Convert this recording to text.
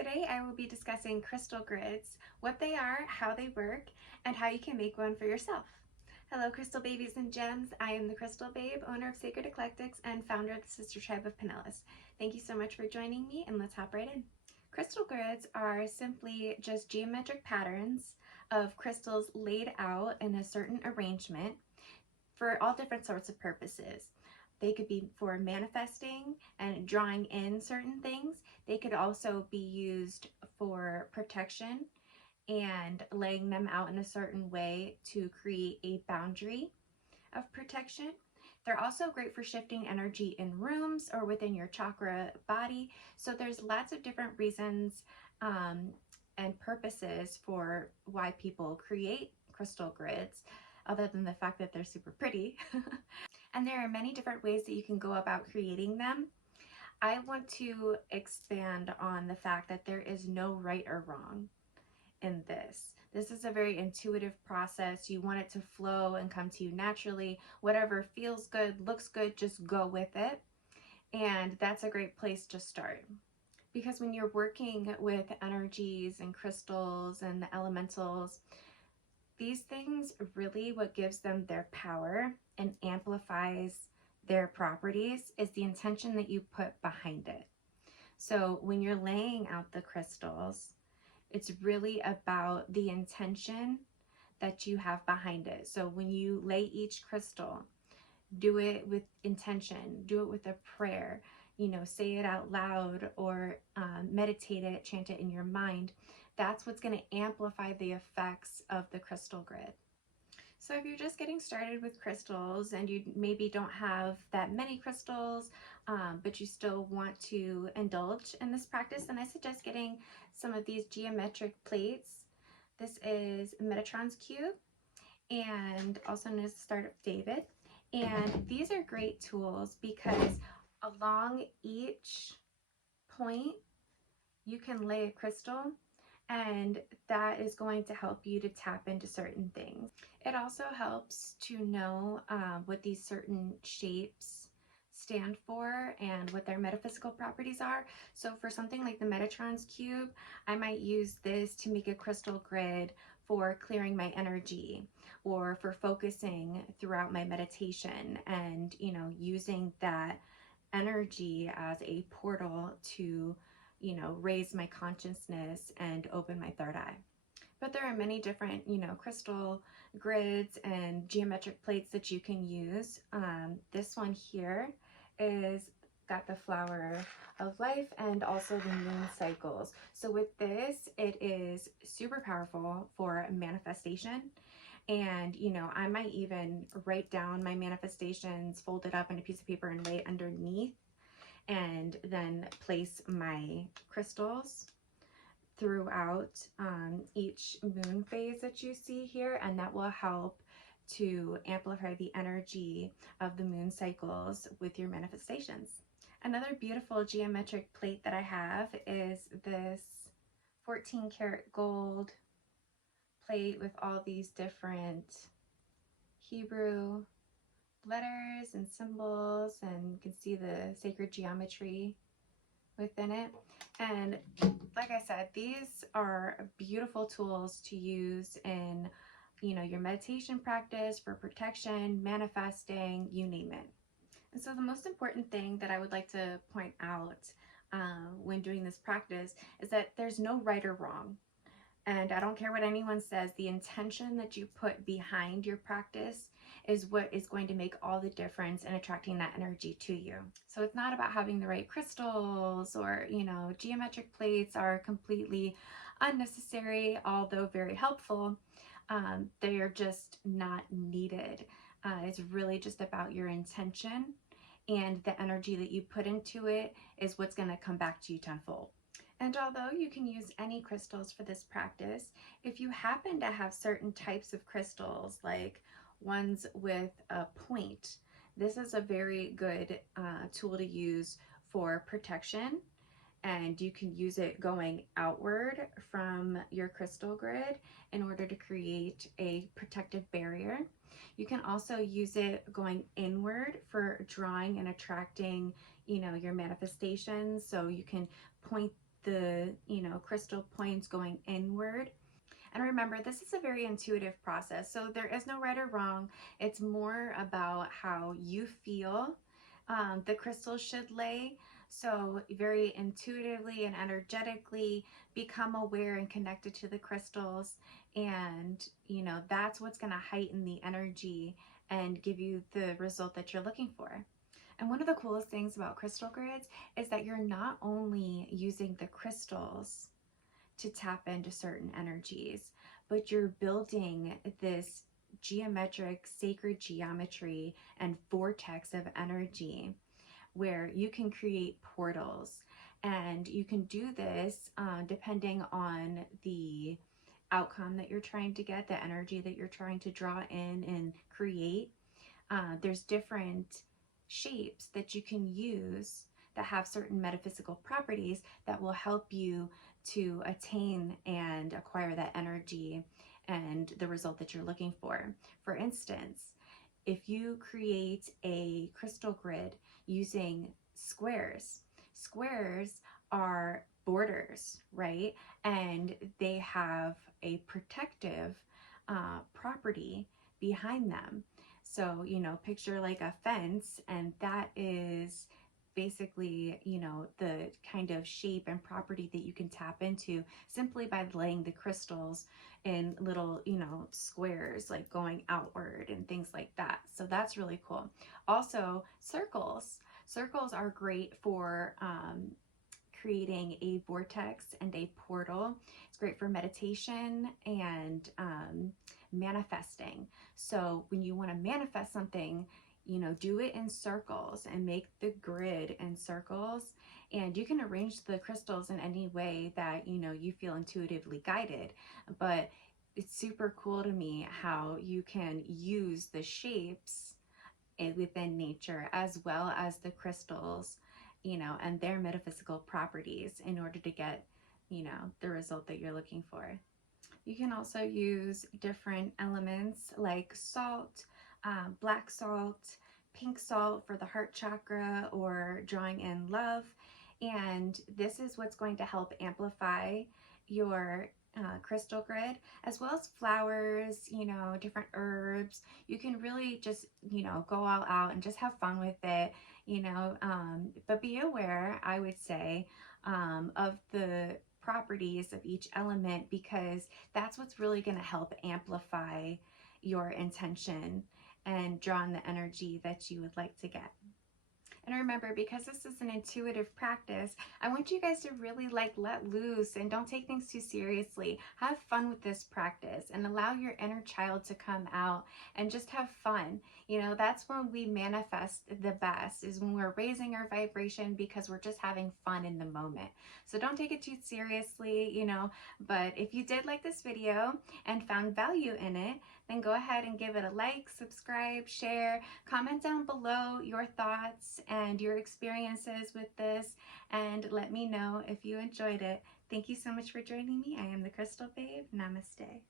Today I will be discussing crystal grids, what they are, how they work, and how you can make one for yourself. Hello crystal babies and gems, I am the Crystal Babe, owner of Sacred Eclectics and founder of the Sister Tribe of Pinellas. Thank you so much for joining me, and let's hop right in. Crystal grids are simply just geometric patterns of crystals laid out in a certain arrangement for all different sorts of purposes. They could be for manifesting and drawing in certain things. They could also be used for protection and laying them out in a certain way to create a boundary of protection. They're also great for shifting energy in rooms or within your chakra body. So there's lots of different reasons and purposes for why people create crystal grids, other than the fact that they're super pretty. And there are many different ways that you can go about creating them. I want to expand on the fact that there is no right or wrong in this. This is a very intuitive process. You want it to flow and come to you naturally. Whatever feels good, looks good, just go with it. And that's a great place to start. Because when you're working with energies and crystals and the elementals, these things really, what gives them their power and amplifies their properties is the intention that you put behind it. So when you're laying out the crystals, it's really about the intention that you have behind it. So when you lay each crystal, do it with intention, do it with a prayer, say it out loud or meditate it, chant it in your mind. That's what's going to amplify the effects of the crystal grid. So if you're just getting started with crystals and you maybe don't have that many crystals, but you still want to indulge in this practice, then I suggest getting some of these geometric plates. This is Metatron's cube, and also known as the Star of David. And these are great tools because along each point, you can lay a crystal, and that is going to help you to tap into certain things. It also helps to know what these certain shapes stand for and what their metaphysical properties are. So for something like the Metatron's cube, I might use this to make a crystal grid for clearing my energy or for focusing throughout my meditation and, using that energy as a portal to raise my consciousness and open my third eye. But there are many different, crystal grids and geometric plates that you can use. This one here is got the flower of life and also the moon cycles. So with this, it is super powerful for manifestation. And, I might even write down my manifestations, fold it up in a piece of paper and lay it underneath, and then place my crystals throughout each moon phase that you see here, and that will help to amplify the energy of the moon cycles with your manifestations. Another beautiful geometric plate that I have is this 14 karat gold plate with all these different Hebrew letters and symbols, and you can see the sacred geometry within it. And like I said, these are beautiful tools to use in your meditation practice, for protection, manifesting, you name it. And so the most important thing that I would like to point out when doing this practice is that there's no right or wrong. And I don't care what anyone says, the intention that you put behind your practice is what is going to make all the difference in attracting that energy to you. So it's not about having the right crystals or, geometric plates are completely unnecessary, although very helpful. They are just not needed. It's really just about your intention, and the energy that you put into it is what's going to come back to you tenfold. And although you can use any crystals for this practice, if you happen to have certain types of crystals, like ones with a point, this is a very good tool to use for protection. And you can use it going outward from your crystal grid in order to create a protective barrier. You can also use it going inward for drawing and attracting, your manifestations. So you can point the, crystal points going inward. And remember, this is a very intuitive process, so there is no right or wrong. It's more about how you feel the crystals should lay. So very intuitively and energetically become aware and connected to the crystals. And, that's what's going to heighten the energy and give you the result that you're looking for. And one of the coolest things about crystal grids is that you're not only using the crystals to tap into certain energies, but you're building this geometric, sacred geometry and vortex of energy where you can create portals. And you can do this depending on the outcome that you're trying to get, the energy that you're trying to draw in and create. There's different shapes that you can use that have certain metaphysical properties that will help you to attain and acquire that energy and the result that you're looking for. For instance, if you create a crystal grid using squares, squares are borders, right? And they have a protective property behind them. So, picture like a fence, and that is basically, the kind of shape and property that you can tap into simply by laying the crystals in little, squares, like going outward and things like that. So that's really cool. Also, circles. Circles are great for creating a vortex and a portal. It's great for meditation and manifesting. So when you want to manifest something, do it in circles and make the grid in circles. And you can arrange the crystals in any way that, you feel intuitively guided. But it's super cool to me how you can use the shapes within nature as well as the crystals, and their metaphysical properties in order to get, the result that you're looking for. You can also use different elements like salt, black salt, pink salt for the heart chakra or drawing in love. And this is what's going to help amplify your crystal grid, as well as flowers, different herbs. You can really just, go all out and just have fun with it, but be aware, I would say, of the properties of each element, because that's what's really going to help amplify your intention and draw in the energy that you would like to get. And remember, because this is an intuitive practice, I want you guys to really let loose and don't take things too seriously. Have fun with this practice and allow your inner child to come out and just have fun. That's when we manifest the best, is when we're raising our vibration because we're just having fun in the moment. So don't take it too seriously, but if you did like this video and found value in it, then go ahead and give it a like, subscribe, share, comment down below your thoughts and your experiences with this, and let me know if you enjoyed it. Thank you so much for joining me. I am the Crystal Babe. Namaste.